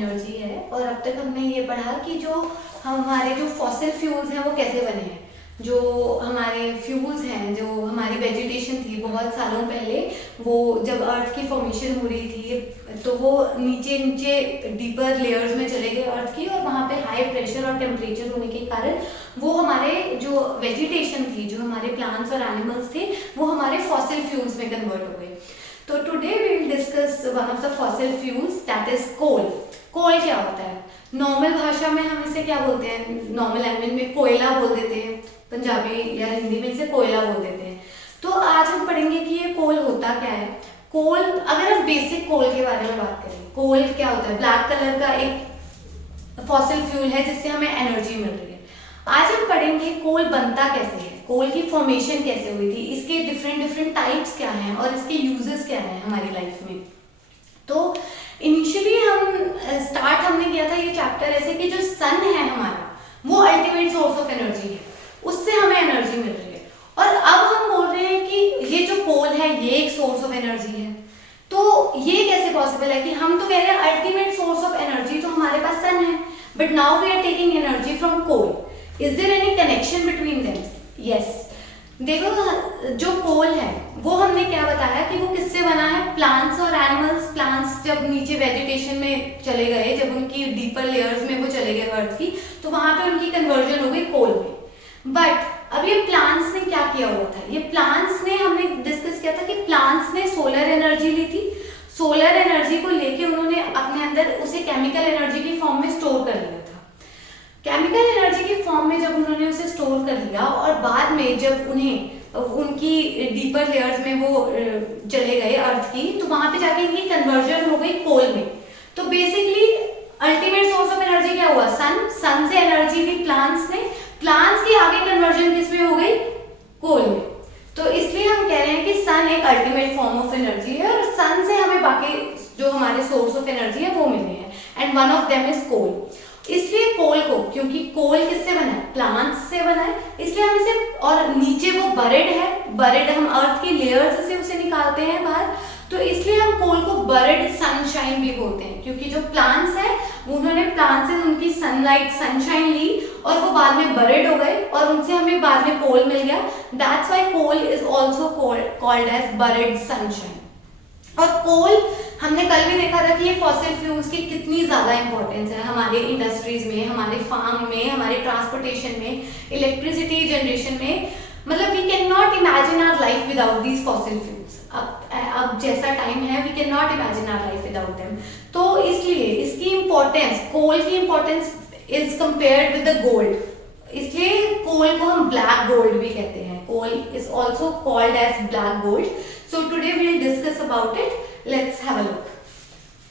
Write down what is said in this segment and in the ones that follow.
Energy है। और अब तक हमने ये पढ़ा कि जो हमारे जो फॉसिल फ्यूल्स हैं वो कैसे बने हैं। जो हमारे फ्यूल्स हैं, जो हमारी वेजिटेशन थी बहुत सालों पहले, वो जब अर्थ की फॉर्मेशन हो रही थी तो वो नीचे नीचे डीपर लेयर्स में चले गए अर्थ की, और वहाँ पे हाई प्रेशर और टेम्परेचर होने के कारण वो हमारे जो वेजिटेशन थी, जो हमारे प्लांट्स और एनिमल्स थे, वो हमारे फॉसिल फ्यूल्स में कन्वर्ट हो गए। तो today we will discuss one of the fossil fuels, that is coal. Coal क्या होता है? नॉर्मल भाषा में हम इसे क्या बोलते हैं? नॉर्मल लैंग्वेज में कोयला बोल देते हैं, पंजाबी या हिंदी में इसे कोयला बोल देते हैं। तो आज हम पढ़ेंगे कि ये कोल होता क्या है। कोल, अगर हम बेसिक कोल के बारे में बात करें, कोल क्या होता है? ब्लैक कलर का एक फॉसिल फ्यूल है जिससे हमें एनर्जी मिल रही है। आज हम पढ़ेंगे कोल बनता कैसे है, कोल की फॉर्मेशन कैसे हुई थी, इसके डिफरेंट टाइप्स क्या हैं और इसके यूजेस क्या हैं हमारी लाइफ में। तो इनिशियली हमने किया था ये चैप्टर ऐसे कि जो सन है हमारा, वो अल्टीमेट सोर्स ऑफ एनर्जी है, उससे हमें एनर्जी मिल रही है। और अब हम बोल रहे हैं कि ये जो कोल है ये एक सोर्स ऑफ एनर्जी है। तो ये कैसे पॉसिबल है कि हम तो कह रहे हैं अल्टीमेट सोर्स ऑफ एनर्जी तो हमारे पास सन है, but now we are taking energy from coal. Is there any connection between them? Yes. देखो, जो कोल है वो हमने क्या बताया कि वो किससे बना है? प्लांट्स और एनिमल्स। प्लांट्स जब नीचे वेजिटेशन में चले गए, जब उनकी डीपर लेयर्स में वो चले गए अर्थ की, तो वहां पे उनकी कन्वर्जन हो गई कोल में। बट अब ये प्लांट्स ने क्या किया हुआ था? ये प्लांट्स ने, हमने डिस्कस किया था कि प्लांट्स ने सोलर एनर्जी ली थी। सोलर एनर्जी को लेके उन्होंने अपने अंदर उसे केमिकल एनर्जी की फॉर्म में स्टोर कर लिया था। केमिकल एनर्जी की फॉर्म में जब उन्होंने उसे स्टोर कर लिया और बाद में जब उन्हें उनकी डीपर लेयर्स में वो चले गए अर्थ की, तो वहां पे जाके इनकी कन्वर्जन हो गई कोल में। तो basically ultimate source of energy क्या हुआ? सन। सन से एनर्जी ली प्लांट्स ने, प्लांट्स की आगे कन्वर्जन किसमें हो गई? कोल में। तो इसलिए हम कह रहे हैं कि सन एक अल्टीमेट फॉर्म ऑफ एनर्जी है और सन से हमें बाकी जो हमारे सोर्स ऑफ एनर्जी है वो मिले हैं, and one of them is coal. इसलिए कोल को, क्योंकि कोल किससे बना है? प्लांट्स से बना है, इसलिए हम इसे, और नीचे वो बरेड है, बरेड हम अर्थ की लेयर्स से उसे निकालते हैं बाहर, तो इसलिए हम कोल को बरेड सनशाइन भी बोलते हैं। क्योंकि जो प्लांट्स हैं उन्होंने प्लांट से उनकी सनलाइट, सनशाइन ली और वो बाद में बरेड हो गए और उनसे हमें बाद में कोल मिल गया। That's why coal is also called as buried sunshine. और कोल, हमने कल भी देखा था कि ये फॉसिल फ्यूल्स की कितनी ज्यादा इंपॉर्टेंस है हमारे इंडस्ट्रीज में, हमारे फार्म में, हमारे ट्रांसपोर्टेशन में, इलेक्ट्रिसिटी जनरेशन में। मतलब we can not imagine our life without these fossil fuels. अब जैसा टाइम है, we can not imagine our life without them. तो इसलिए इसकी इंपॉर्टेंस, कोल की importance is compared with the gold. इसलिए कोल को हम ब्लैक गोल्ड भी कहते हैं। Coal is also called as black gold. So today we will discuss about it. Let's have a look.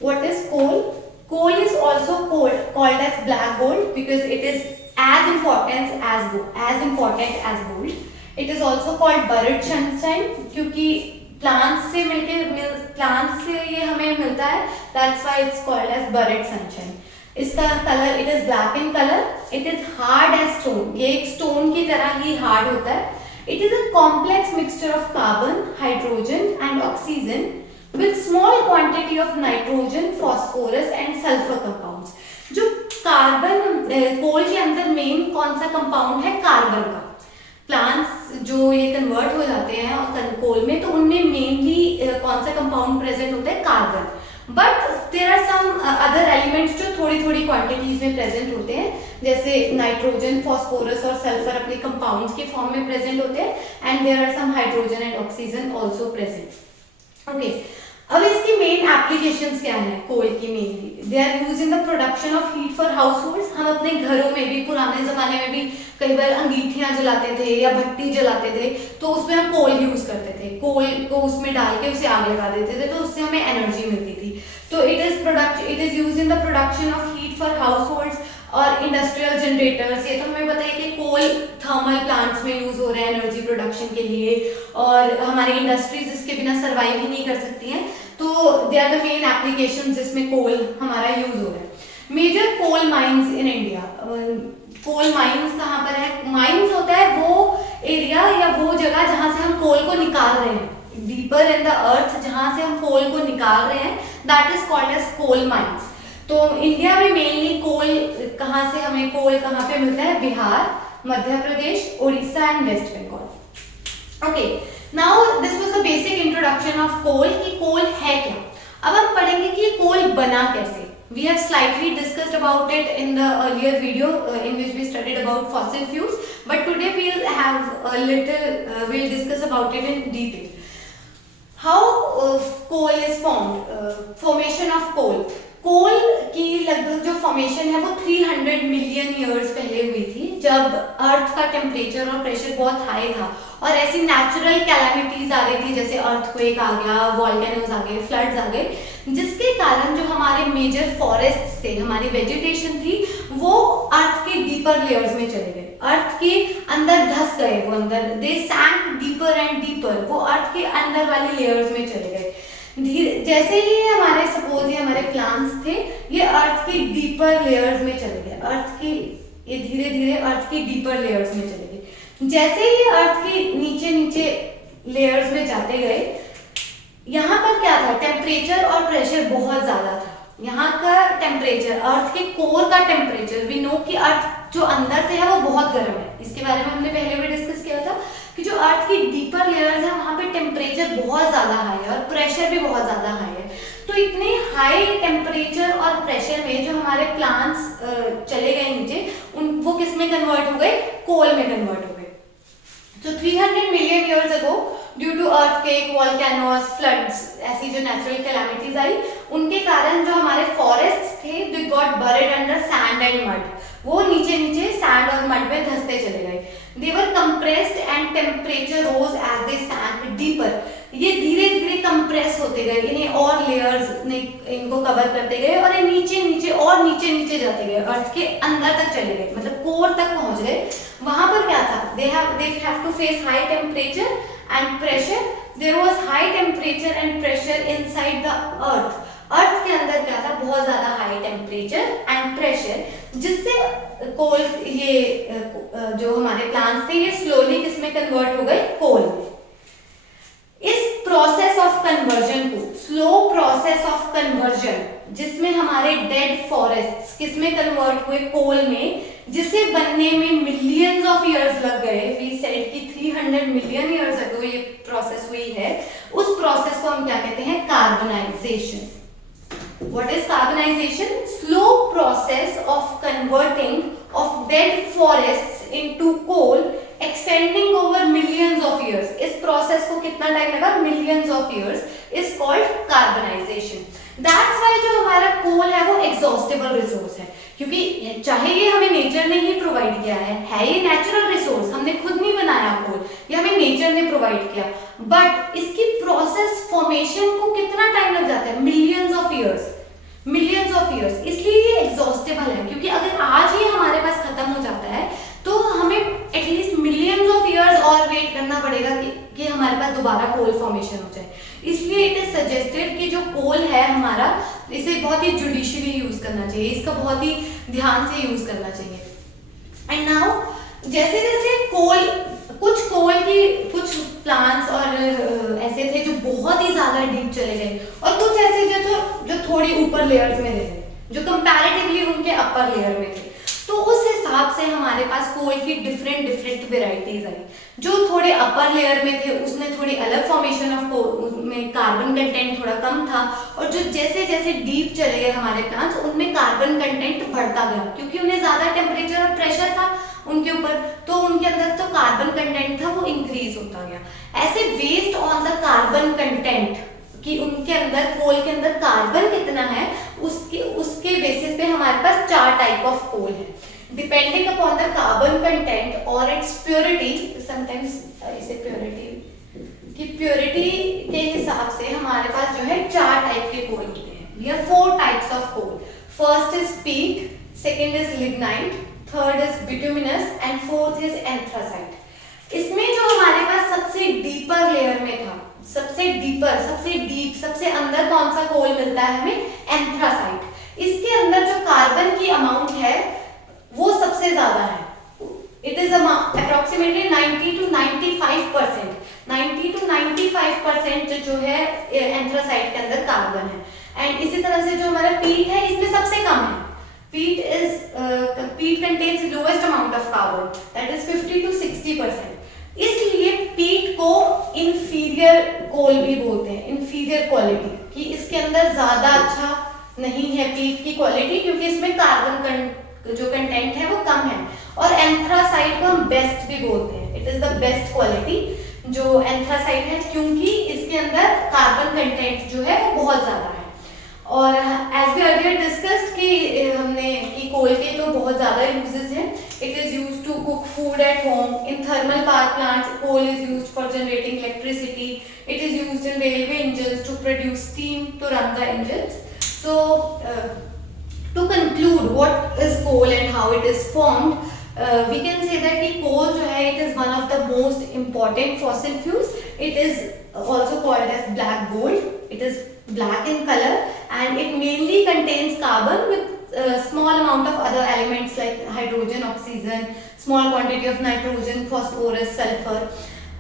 What is coal? Coal is also called as black gold because it is as important as gold. It is also called buried sunshine क्योंकि plants से ये हमें मिलता है. That's why it's called as buried sunshine. इसका colour, it is black in color. It is hard as stone. ये एक stone की तरह ही hard होता है. It is a complex mixture of carbon, hydrogen and oxygen with small quantity of nitrogen, phosphorus and sulfur compounds. जो carbon, कोल के अंदर main कौन सा कंपाउंड है? कार्बन का। प्लांट्स जो ये कन्वर्ट हो जाते हैं और कोल में, तो उनमें मेनली कौन सा कंपाउंड प्रेजेंट होता है? Carbon. But there are some other elements जो थोड़ी थोड़ी क्वांटिटीज में प्रेजेंट होते हैं, जैसे नाइट्रोजन, फॉस्फोरस और सल्फर अपने कंपाउंड्स के फॉर्म में प्रेजेंट होते हैं, and there are some hydrogen and oxygen also present. Okay, अब इसकी मेन एप्लीकेशंस क्या है कोल की? Mainly they are used in the production of heat for households. हम अपने घरों में भी, पुराने जमाने में भी कई बार अंगीठियां जलाते थे या भट्टी जलाते थे, तो उसमें हम कोल यूज करते थे। कोल को उसमें डाल के उसे आग लगा देते थे, तो उससे हमें एनर्जी मिलती थी। तो it is used in the production of heat for households और इंडस्ट्रियल जनरेटर्स। ये तो हमें पता है कि कोल थर्मल प्लांट्स में यूज हो रहा है एनर्जी प्रोडक्शन के लिए, और हमारी इंडस्ट्रीज इसके बिना सर्वाइव ही नहीं कर सकती हैं। तो they are the main applications जिसमें कोल हमारा यूज हो रहा है। Major coal mines in India. Coal mines कहाँ पर है? माइंस होता है वो एरिया या वो जगह जहां से हम कोल को निकाल रहे हैं, डीपर इन द अर्थ जहां से हम कोल को निकाल रहे हैं, that is called as coal mines. तो इंडिया में मेनली कोल कहाँ से, हमें कोल कहाँ पे मिलता है? Bihar, Madhya Pradesh, Orissa and West Bengal. Okay, now this was the basic introduction of coal कि कोल है क्या। अब हम पढ़ेंगे कि कोल बना कैसे। We have slightly discussed about it in the earlier video in which we studied about fossil fuels, but today we'll have a little, we'll discuss about it in detail. How coal is formed? Formation of coal. कोल की लगभग जो formation है वो 300 million years पहले हुई थी, जब अर्थ का टेम्परेचर और प्रेशर बहुत हाई था और ऐसी नेचुरल कैलामिटीज आ रही थी जैसे अर्थक्वेक आ गया, वॉल्केनोज आ गए, फ्लड्स आ गए, जिसके कारण जो हमारे मेजर फॉरेस्ट थे, हमारी वेजिटेशन थी, वो अर्थ के डीपर लेयर्स में चले गए, अर्थ के अंदर धस गए, वो अंदर दे सैंक डीपर एंड डीपर, वो अर्थ के अंदर वाली लेयर्स में चले गए। जैसे ही हमारे सपोज ये हमारे प्लांट्स थे, ये अर्थ की डीपर लेयर्स में चले गए, अर्थ की ये धीरे धीरे अर्थ की डीपर लेयर्स में चले गए। जैसे ही अर्थ की नीचे नीचे लेयर्स में जाते गए, यहाँ पर क्या था? टेम्परेचर और प्रेशर बहुत ज्यादा था। यहाँ का टेम्परेचर, अर्थ के कोर का टेम्परेचर, वी नो कि अर्थ जो अंदर से है वो बहुत गर्म है, इसके बारे में हमने पहले भी डिस्कस किया था कि जो अर्थ की डीपर लेयर्स है वहां पे टेम्परेचर बहुत ज्यादा हाई है और प्रेशर भी बहुत ज्यादा हाई है। तो इतने हाई टेम्परेचर और प्रेशर में जो हमारे प्लांट्स चले गए नीचे, वो किस में कन्वर्ट हो गए? कोल में कन्वर्ट हो गए। तो 300 million years ago due to earthquake, volcanoes, floods, ऐसी जो नेचुरल कैलामिटीज आई, उनके कारण जो हमारे फॉरेस्ट थे they got buried under sand and mud, वो नीचे नीचे सैंड और मड में धंसते चले गए। They were compressed and temperature rose as they sank deeper. ये धीरे धीरे कंप्रेस होते गए, इन्हें और लेयर्स ने इनको कवर करते गए और ये नीचे नीचे और नीचे नीचे जाते गए, अर्थ के अंदर तक चले गए, मतलब कोर तक पहुंच गए। वहां पर क्या था? they have to face high temperature and pressure. There was high temperature and pressure inside the earth. अर्थ के अंदर क्या था? बहुत ज्यादा हाई टेम्परेचर एंड प्रेशर, जिससे कोल, ये जो हमारे प्लांट्स थे, ये स्लोली किसमें कन्वर्ट हो गए? कोल में। इस प्रोसेस ऑफ कन्वर्जन को, स्लो प्रोसेस ऑफ कन्वर्जन, जिसमें हमारे डेड फॉरेस्ट किसमें कन्वर्ट हुए? कोल में, जिसे बनने में मिलियंस ऑफ इयर्स लग गए। वी सेड कि 300 मिलियन इयर्स अगो ये प्रोसेस हुई है। उस प्रोसेस को हम क्या कहते हैं? Carbonization. What is carbonization? Slow process of converting of dead forests into coal, extending over millions of years. इस प्रोसेस को कितना टाइम लगा? millions of years is called carbonization. That's why जो हमारा कोल है वो exhaustible resource है, क्योंकि चाहे ये हमें नेचर ने ही प्रोवाइड किया है ये नेचुरल रिसोर्स, हमने खुद नहीं बनाया कोल, ये हमें नेचर ने प्रोवाइड किया, बट इसकी प्रोसेस फॉर्मेशन को कितना टाइम लग जाता है? Millions of years. इसलिए ये एग्जॉस्टेबल है, क्योंकि अगर आज ही हमारे पास खत्म हो जाता है तो हमें एटलीस्ट मिलियंस ऑफ ईयर्स और वेट करना पड़ेगा कि हमारे पास दोबारा कोल फॉर्मेशन हो जाए। इसलिए इट इज सजेस्टेड कि जो कोल है हमारा, इसे बहुत ही जुडिशियली यूज करना चाहिए, इसका बहुत ही ध्यान से यूज करना चाहिए। एंड नाउ जैसे जैसे कुछ प्लांट्स और ऐसे थे जो बहुत ही ज्यादा डीप चले गए, और कुछ ऐसे जो थोड़ी ऊपर लेयर्स में थे, जो कंपैरेटिवली उनके अपर लेयर में थे। तो उस हिसाब से हमारे पास कोल की डिफरेंट वेराइटीज आई। जो थोड़े अपर लेयर में थे उसमें थोड़ी अलग फॉर्मेशन ऑफ कोल, में कार्बन कंटेंट थोड़ा कम था, और जो जैसे जैसे डीप चले गए हमारे प्लांट्स, उनमें कार्बन कंटेंट बढ़ता गया, क्योंकि उन्हें ज्यादा टेम्परेचर और प्रेशर था उनके ऊपर, तो उनके अंदर तो कार्बन कंटेंट था वो इंक्रीज होता गया। ऐसे based on the carbon content कि उनके अंदर, कोल के अंदर कार्बन कितना है, उसके बेसिस पे हमारे पास 4 टाइप ऑफ कोल है, depending upon the carbon content और इट्स प्योरिटी। समटाइम्स इसे प्योरिटी के हिसाब से हमारे पास जो है 4 टाइप के कोल होते हैं। We have 4 types of coal. First is peat, second is lignite, third is bituminous and fourth is anthracite. इसमें जो हमारे पास सबसे डीपर लेयर में था, सबसे डीप, सबसे अंदर कौन सा कोल मिलता है हमें? एंथ्रासाइट। इसके अंदर जो कार्बन की अमाउंट है वो सबसे ज्यादा है। It is approximately 90 to 95%। 90 to 95% जो है एंथ्रासाइट के अंदर कार्बन है। एंड इसी तरह से जो हमारा पीट है इसमें सबसे कम है। पीट contains lowest amount of carbon, that is 50 to 60%। इसलिए पीट को इंफीरियर कोल भी बोलते हैं, इंफीरियर क्वालिटी, कि इसके अंदर ज्यादा अच्छा नहीं है पीट की क्वालिटी, क्योंकि इसमें कार्बन जो कंटेंट है वो कम है। और एंथ्रासाइट को हम बेस्ट भी बोलते हैं, it is the best quality जो एंथ्रासाइट है, क्योंकि इसके अंदर कार्बन कंटेंट जो है वो बहुत ज्यादा है। और एज वी अर्लियर डिस्कस्ड कि हमने कि कोल के तो बहुत ज्यादा यूजेस हैं। It is used to cook food at home, in thermal power plants coal is used for generating electricity, it is used in railway engines to produce steam to run the engines. So to conclude what is coal and how it is formed, we can say that कि coal जो है it is one of the most important fossil fuels. It is also called as black gold. It is black in color and it mainly contains carbon with small amount of other elements like hydrogen, oxygen, small quantity of nitrogen, phosphorus, sulfur.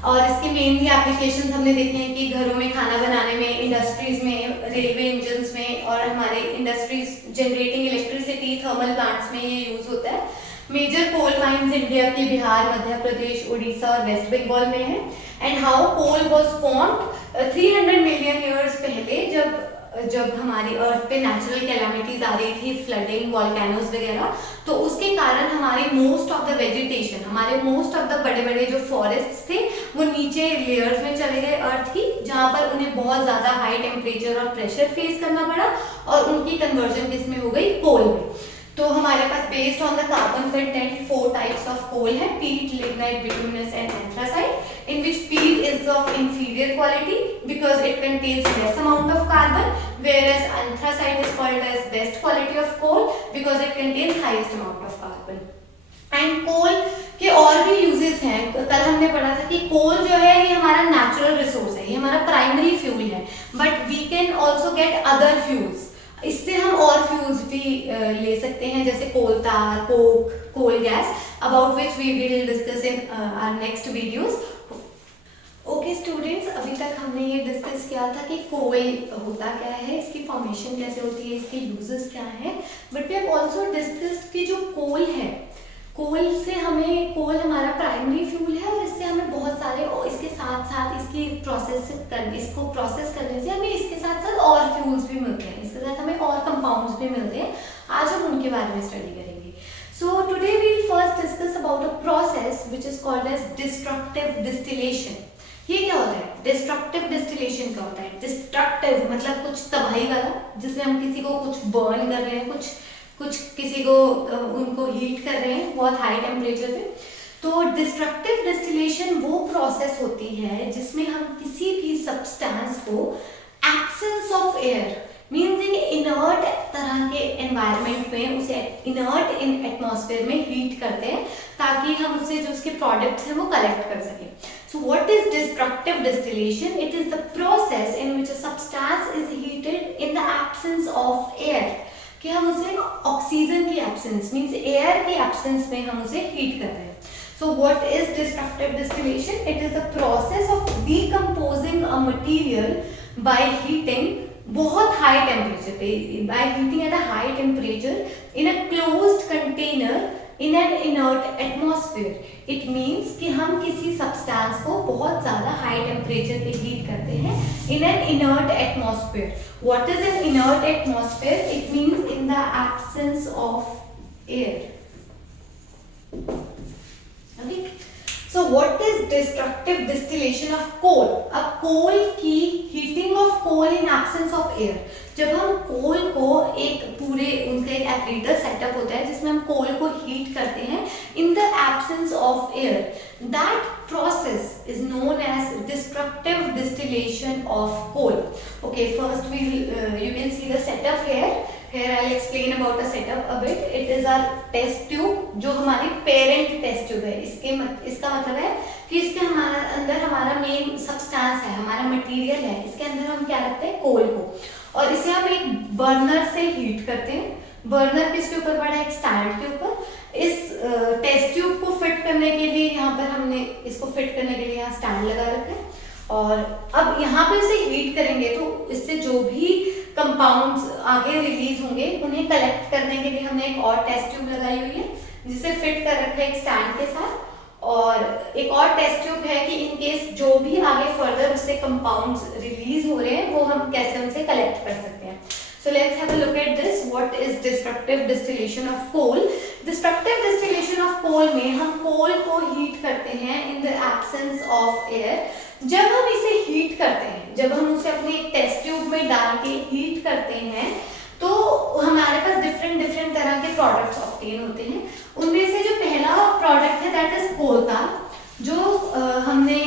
और इसके mainly applications हमने देखे हैं कि घरों में खाना बनाने में, इंडस्ट्रीज में, रेलवे इंजन्स में, और हमारे industries generating electricity, thermal plants में ये यूज होता है। मेजर कोल माइंस इंडिया के बिहार, मध्य प्रदेश, उड़ीसा और वेस्ट बंगाल में है। And how coal was formed 300 million years पहले, जब हमारी अर्थ पे नेचुरल कैलामिटीज आ रही थी, फ्लडिंग, वॉल्केनोज वगैरह, तो उसके कारण हमारे मोस्ट ऑफ द वेजिटेशन, हमारे मोस्ट ऑफ द बड़े बड़े जो फॉरेस्ट थे वो नीचे लेयर्स में चले गए अर्थ की, जहाँ पर उन्हें बहुत ज्यादा हाई टेम्परेचर और प्रेशर फेस करना पड़ा और उनकी कन्वर्जन किसमें हो गई, कोल में। तो हमारे पास based on the carbon content 4 types of coal है, peat, lignite, bituminous and anthracite, in which peat is of inferior quality because it contains less amount of carbon, whereas anthracite is called as best quality of coal because it contains highest amount of carbon. And coal के और भी uses हैं। कल हमने पढ़ा था कि कोल जो है ये हमारा नेचुरल रिसोर्स है, ये हमारा प्राइमरी फ्यूल है, but we can also get other fuels. इससे हम और फ्यूल्स भी ले सकते हैं, जैसे coal tar, coke, coal gas, about which we will discuss in our next videos. Okay students, अभी तक हमने ये डिस्कस किया था कि कोल होता क्या है, इसकी फॉर्मेशन कैसे होती है, इसके यूजेस क्या हैं, but we have also discussed कि जो कोल है, कोल से हमें, कोल हमारा प्राइमरी फ्यूल है और इससे हमें बहुत सारे, और इसके साथ साथ इसको प्रोसेस करने से हमें इसके साथ साथ और फ्यूल्स भी मिलते हैं, इसके साथ हमें और कंपाउंड्स भी मिलते हैं। आज हम उनके बारे में स्टडी करेंगे। So today we will first discuss about a process which is called as destructive distillation. ये क्या होता है? डिस्ट्रक्टिव डिस्टिलेशन क्या होता है? डिस्ट्रक्टिव मतलब कुछ तबाही वाला, जिसमें हम किसी को कुछ बर्न कर रहे हैं, कुछ किसी को उनको हीट कर रहे हैं बहुत हाई टेम्परेचर पे। तो डिस्ट्रक्टिव डिस्टिलेशन वो प्रोसेस होती है जिसमें हम किसी भी सब्सटेंस को absence of air, means in inert तरह के एनवायरनमेंट में, उसे इनर्ट इन एटमॉस्फेयर में हीट करते हैं ताकि हम उससे जो उसके प्रोडक्ट्स हैं वो कलेक्ट कर सकें। So what is destructive distillation? It is the process in which a substance is heated in the absence of air. कि हम उसे ऑक्सीजन की एब्सेंस, मीन्स एयर की एब्सेंस में हम उसे हीट कर रहे हैं। So what is destructive distillation? It is the process of decomposing a material by heating बहुत हाई टेम्परेचर पे, by heating at a high temperature in a closed container in an inert atmosphere. It means कि हम किसी substance को बहुत ज़्यादा high temperature पे heat करते हैं in an inert atmosphere. What is an inert atmosphere? It means in the absence of air. Okay. So what is destructive distillation of coal? अब कोल की heating of coal in absence of air, जब हम कोल को एक पूरे, उनका एक एपरेटर setup होता है जिसमें हम कोल को हीट करते हैं in the absence of air, that process is known as destructive distillation of coal. Okay, first you can see the setup here. Here I'll explain about the setup a bit. It is our test tube, जो हमारी parent test tube है। इसका मतलब है कि इसके अंदर हमारा मेन सब्सटेंस है, हमारा मटेरियल है, इसके अंदर हम क्या रखते हैं, कोल को, और इसे हम एक बर्नर से हीट करते हैं। बर्नर किसके ऊपर पड़ा है, एक स्टैंड के ऊपर। इस टेस्ट ट्यूब को फिट करने के लिए यहाँ पर हमने इसको फिट करने के लिए यहाँ स्टैंड लगा रखा है, और अब यहाँ पे इसे हीट करेंगे तो इससे जो भी कंपाउंड्स आगे रिलीज होंगे उन्हें कलेक्ट करने के लिए हमने एक और टेस्ट ट्यूब लगाई हुई है जिसे फिट कर रखा है एक स्टैंड के साथ। और एक और टेस्ट ट्यूब है कि इन केस जो भी आगे फर्दर उससे कंपाउंड्स रिलीज हो रहे हैं वो हम कैसे उनसे कलेक्ट कर सकते हैं। So let's have a look at this. What is destructive distillation of coal? Destructive distillation of coal में हम कोल को हीट करते हैं in the absence of air। जब हम इसे हीट करते हैं, जब हम उसे अपने एक टेस्ट ट्यूब में डाल के हीट करते हैं तो हमारे पास डिफरेंट तरह के प्रोडक्ट्स ऑब्टेन होते हैं। उनमें से जो पहला प्रोडक्ट है दैट इज कोल tar, जो हमने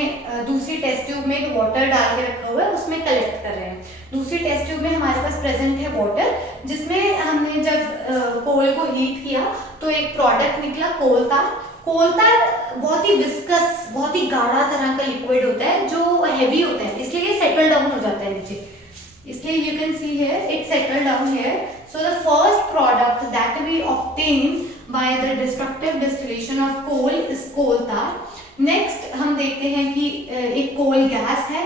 दूसरी टेस्ट ट्यूब में वाटर डाल के रखा हुआ है उसमें कलेक्ट कर रहे हैं। दूसरी टेस्ट ट्यूब में हमारे पास प्रेजेंट है वाटर, जिसमें हमने जब कोल को हीट किया तो एक प्रोडक्ट निकला कोल tar। कोल tar बहुत ही विस्कस, बहुत ही गाढ़ा तरह का लिक्विड होता है जो हैवी होता है, इसलिए ये सेटल डाउन हो जाता है नीचे, इसलिए you can see here it settled down here. So the first product that we obtain by the destructive distillation of coal is coal tar. Next हम देखते हैं कि एक कोल गैस है,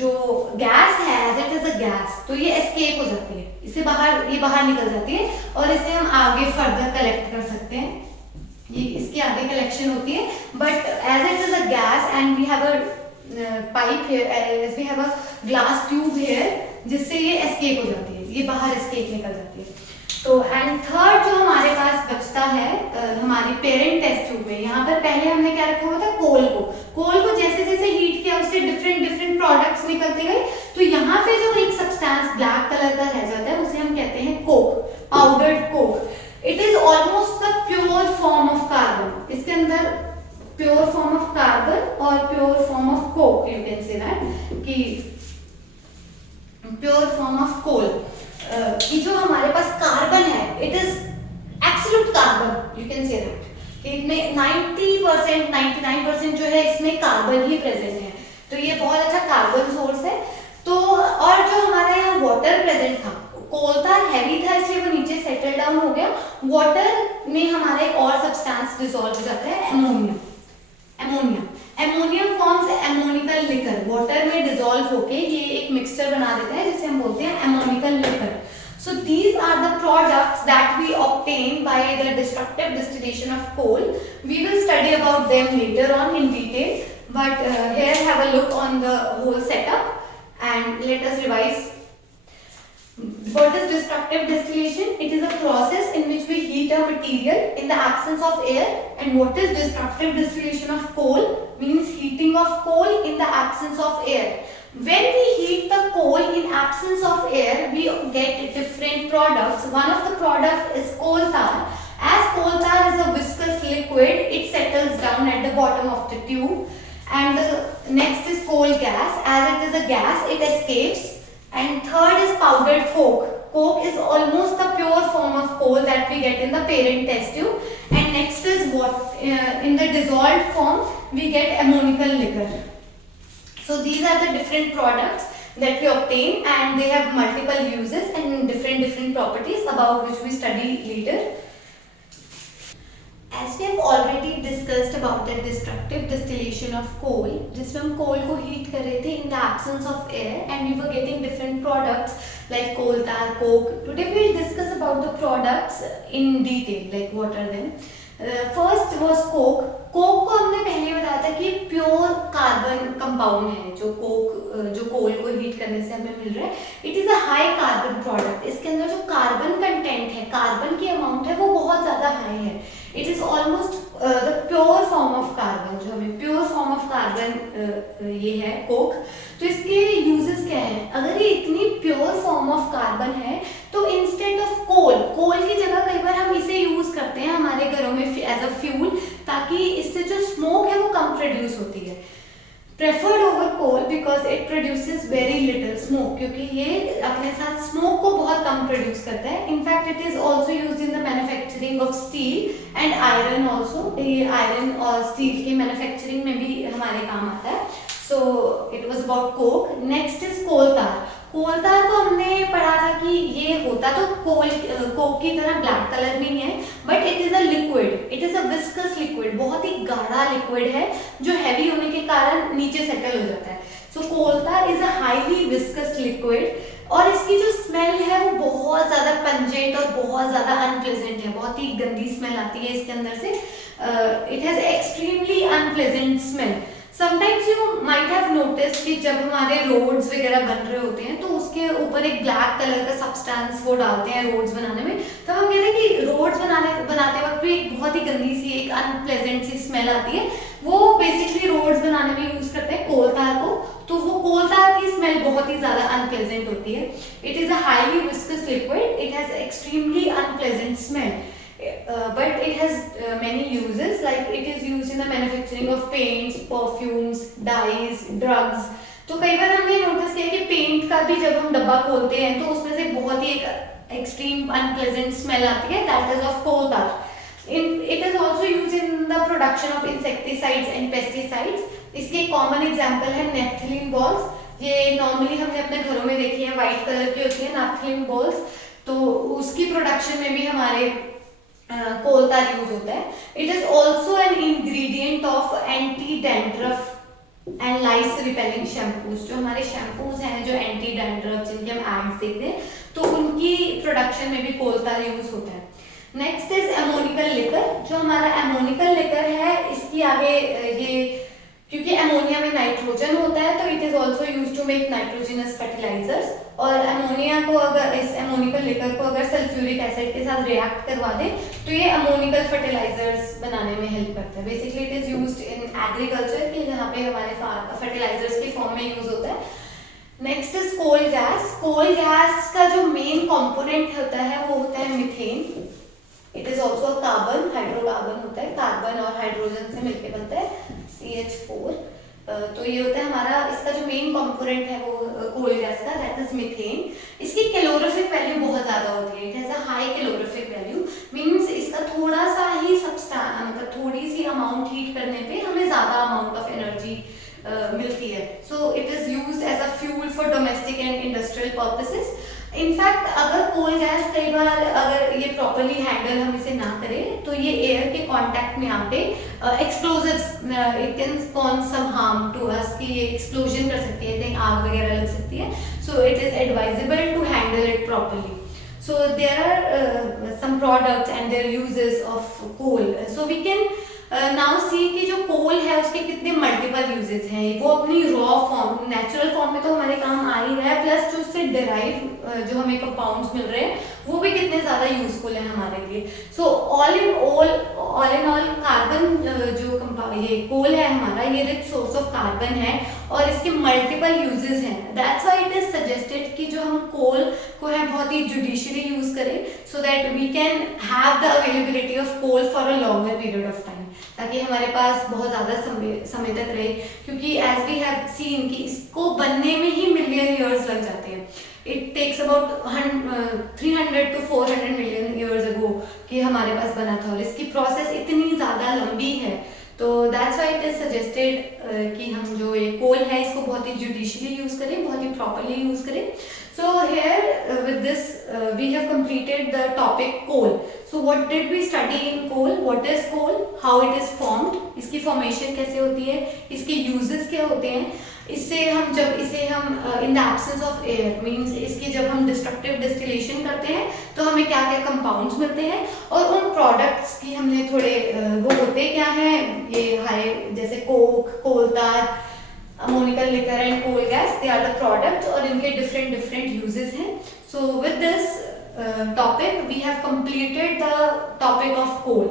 जो गैस है as it is a gas, तो ये escape हो जाती है, इसे ये बाहर निकल जाती है और इसे हम आगे फर्दर कलेक्ट कर सकते हैं। ये इसकी आगे कलेक्शन होती है, but as it is a gas and we have a pipe here, as we have a glass tube here, जिससे ये एस्केप हो जाती है, ये बाहर एस्केप निकल जाती है। तो एंड थर्ड जो हमारे पास बचता है हमारी पेरेंट टेस्ट ट्यूब में, यहाँ पर पहले हमने क्या रखा हुआ था कोल को जैसे जैसे हीट किया उससे डिफरेंट प्रोडक्ट्स निकलते गए। तो यहाँ पे जो एक सब्सटेंस ब्लैक कलर का रह जाता है उसे हम कहते हैं Coke, powdered Coke. It is almost the pure form of carbon, इसके अंदर प्योर फॉर्म ऑफ कार्बन और pure form of Coke, you can say that कि प्योर फॉर्म ऑफ कोल कि जो हमारे पास कार्बन है it is absolute carbon, you can say that कि इसमें 90% 99% जो है इसमें कार्बन ही प्रेजेंट है, तो ये बहुत अच्छा कार्बन सोर्स है। तो और जो हमारे यहाँ वाटर प्रेजेंट था, कोल tar हैवी था इसलिए वो नीचे सेटल डाउन हो गया, वाटर में हमारे एक और सब्सटेंस डिसॉल्व हो जाता है एमोनिया फॉर्म्स एमोनिकल लिकर, वाटर में डिसॉल्व होके ये एक मिक्सचर बना देता है जिसे हम बोलते हैं एमोनिकल liquor. So these are the products that we obtain by the destructive distillation of coal. We will study about them later on in detail, but here have a look on the whole setup and let us revise. What is destructive distillation? It is a process in which we heat a material in the absence of air. And what is destructive distillation of coal? Means heating of coal in the absence of air. When we heat the coal in absence of air, we get different products. One of the product is coal tar. As coal tar is a viscous liquid, it settles down at the bottom of the tube. And the next is coal gas. As it is a gas, it escapes. And third is powdered coke. Coke is almost the pure form of coal that we get in the parent test tube. And next is what in the dissolved form we get ammonical liquor. So these are the different products that we obtain, and they have multiple uses and different properties about which we study later. As we have already discussed about the destructive distillation of coal, जिसमें हम कोल को heat कर रहे थे in the absence of air and we were getting different products like coal tar, coke. Today we will discuss about the products in detail, like what are them. First was coke. Coke को हमने पहले बताया था कि pure carbon compound है जो कोल को heat करने से हमें मिल रहा है। It is a high carbon product, इसके अंदर जो कार्बन कंटेंट है, कार्बन की अमाउंट है वो बहुत ज्यादा हाई है। It is almost the pure form of carbon, जो हमें प्योर फॉर्म ऑफ कार्बन ये है कोक। तो इसके यूजेस क्या है? अगर ये इतनी प्योर फॉर्म ऑफ कार्बन है तो इंस्टेड ऑफ कोल की जगह कई बार हम इसे यूज करते हैं हमारे घरों में एज अ फ्यूल, ताकि इससे जो स्मोक है वो कम प्रोड्यूस होती है। Preferred over coal because it produces very little smoke, क्योंकि ये अपने साथ स्मोक को बहुत कम प्रोड्यूस करता है। In fact it is also use in the manufacturing of steel and iron also. ये आयरन और स्टील के मैन्युफैक्चरिंग में भी हमारे काम आता है। So it was about coke. Next is coal tar. कोल तार को हमने पढ़ा था कि ये होता तो कोक की तरह ब्लैक कलर में ही है, but it is a liquid, it is a viscous liquid, बहुत ही गाढ़ा लिक्विड है जो हैवी होने के कारण नीचे सेटल हो जाता है। सो कोल तार is a highly viscous liquid, और इसकी जो स्मेल है वो बहुत ज्यादा पंजेंट और बहुत ज्यादा अनप्लेजेंट है, बहुत ही गंदी स्मेल आती है इसके अंदर से। It has extremely unpleasant smell. Sometimes you might have notice कि जब हमारे रोड्स वगैरह बन रहे होते हैं तो उसके ऊपर एक ब्लैक कलर का सब्सटेंस वो डालते हैं रोड्स बनाने में, तो हम कहते हैं कि रोड्स बनाते वक्त भी एक बहुत ही गंदी सी एक अनप्लेजेंट सी स्मेल आती है। वो बेसिकली रोड्स बनाने में यूज करते हैं कोल तार को, तो वो कोल तार की स्मेल बहुत ही ज्यादा अनप्लेजेंट होती है। It is a highly viscous liquid, it has extremely unpleasant smell. But it has many uses, like it is used in the manufacturing of paints, perfumes, dyes, drugs. तो कई बार हमने नोटिस किया कि paint का भी जब हम डब्बा खोलते हैं तो उसमें से बहुत ही एक एक्सट्रीम अनप्लेजेंट स्मेल आती है, दैट इज ऑफ कोल तार. It is also used in the production of insecticides and pesticides. इसके कॉमन एग्जाम्पल है नेफ्थलीन बॉल्स. ये नॉर्मली हमने अपने घरों में देखी है, व्हाइट कलर की होती है नेफ्थलीन बॉल्स, तो उसकी प्रोडक्शन में भी हमारे कोल तार यूज होता है. It is also an ingredient of anti dandruff and lice repelling shampoos. जो हमारे शैम्पूज हैं जो एंटी डैंड्रफ जिनके हम एड्स देखते हैं, तो उनकी प्रोडक्शन में भी कोल तार यूज होता है. Next is ammoniacal liquor. जो हमारा एमोनिकल लिकर है, इसकी आगे ये क्योंकि अमोनिया में नाइट्रोजन होता है तो it is also use to make nitrogenous fertilizers. और अमोनिया को अगर इस एमोनिकल लिकर को अगर सल्फ्यूरिक एसिड के साथ रिएक्ट करवा दे तो ये अमोनिकल फर्टिलाइजर्स बनाने में हेल्प करता है. Basically it is used in agriculture के जहाँ पे हमारे फर्टिलाइजर्स के फॉर्म में यूज होता है. Next is coal gas. Coal gas का जो मेन कॉम्पोनेंट होता है वो होता है methane. It is also carbon, hydrocarbon होता है, कार्बन और हाइड्रोजन से मिलकर बनता है CH4. तो ये होता है हमारा, इसका जो मेन कंपोनेंट है वो कोल गैस का, दैट इज मीथेन. इसकी कैलोरीफिक वैल्यू बहुत ज्यादा होती है. It has a high calorific value, means इसका थोड़ा सा ही मतलब थोड़ी सी अमाउंट हीट करने पे हमें ज्यादा अमाउंट ऑफ एनर्जी मिलती है. So it is used as a fuel for domestic and industrial purposes. In fact अगर कोल गैस कई बार अगर ये प्रॉपरली हैंडल हम इसे ना करें तो ये एयर के कांटेक्ट में आके explosives, it can cause some harm to us, कि ये एक्सप्लोजन कर सकती है, कहीं आग वगैरह लग सकती है. So it is advisable to handle it properly. So there are some products and their uses of coal. So we can now see कि जो कोल है उसके कितने मल्टीपल यूजेस हैं. वो अपनी रॉ फॉर्म, नेचुरल फॉर्म में तो हमारे काम आ ही रहा है, प्लस जो उससे डिराइव जो हमें कंपाउंड्स मिल रहे हैं वो भी कितने ज्यादा यूजफुल है हमारे लिए. So all in all carbon जो ये कोल है हमारा, ये रिच सोर्स ऑफ कार्बन है और इसके मल्टीपल यूजेस हैं. That's why it is suggested कि जो हम कोल को है बहुत ही जुडिशियली यूज करें, so that we can have the availability of coal for a longer period of time, ताकि हमारे पास बहुत ज़्यादा समय तक रहे. क्योंकि एज वी हैव सीन कि इसको बनने में ही मिलियन ईयर्स लग जाते हैं. It takes about 300 to 400 million years ago कि हमारे पास बना था, और इसकी प्रोसेस इतनी ज़्यादा लंबी है. तो that's why it is suggested कि हम जो ये कोल है इसको बहुत ही जुडिशियली यूज़ करें, बहुत ही प्रॉपरली यूज़ करें. So here with this we have completed the topic coal. So what did we study in coal? What is coal? How it is formed? इसकी formation कैसे होती है? इसके uses क्या होते हैं? इससे हम जब इसे हम in the absence of air means इसकी जब हम destructive distillation करते हैं तो हमें क्या क्या compounds मिलते हैं, और उन products की हमने थोड़े वो होते क्या हैं, ये हाई जैसे कोक, कोल तार, ammonical liquor and coal gas, they are the products और इनके different uses हैं. So with this topic we have completed the topic of coal.